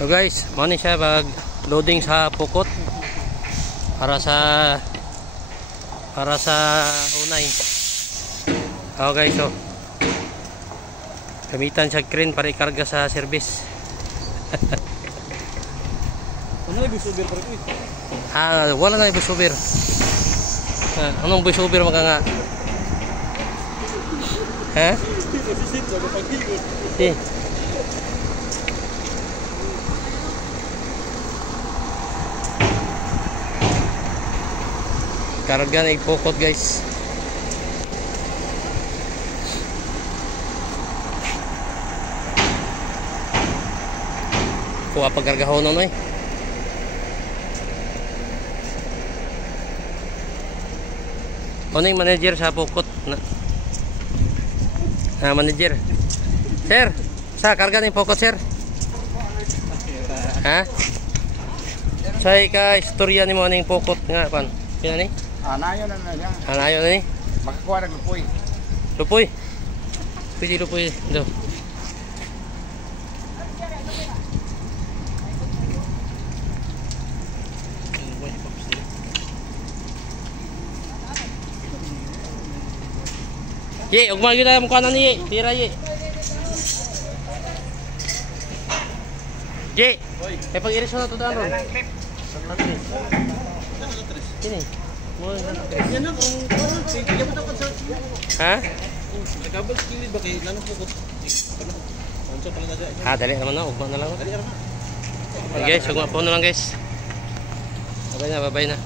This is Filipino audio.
So guys, mo ni siya pag loading sa pukot para sa unay. Okay, so gamitan siya crane para ikarga sa service. Ano yung busuber pa rin? Wala na yung busuber. Anong busuber maka nga? Ha? Eh. Karga na ipukot guys. Kuha pagkargahon na eh. Ano yung manager sa pukot na? Manager. Sir, sa karga na pukot sir. Ha? Sa ka istorya ni mo aning pukot nga pan. Pina ni? Anayon na niya. Anayon na ni? Makakuha ng lupoy. Lupoy? Pwede lupoy. Do. Ye, ugma gyud ang kuan ni ye. Tira ye. Ye. Kay pag iris na to daan ron. Ini. Yan na kung sige mo ta Ha? nagabal skilid ba kay nanong pukot. Ano pala na dyan? Dali naman na, ugma na lang. Dali ra. Okay guys, ugma po na lang guys. Babay na, babay na.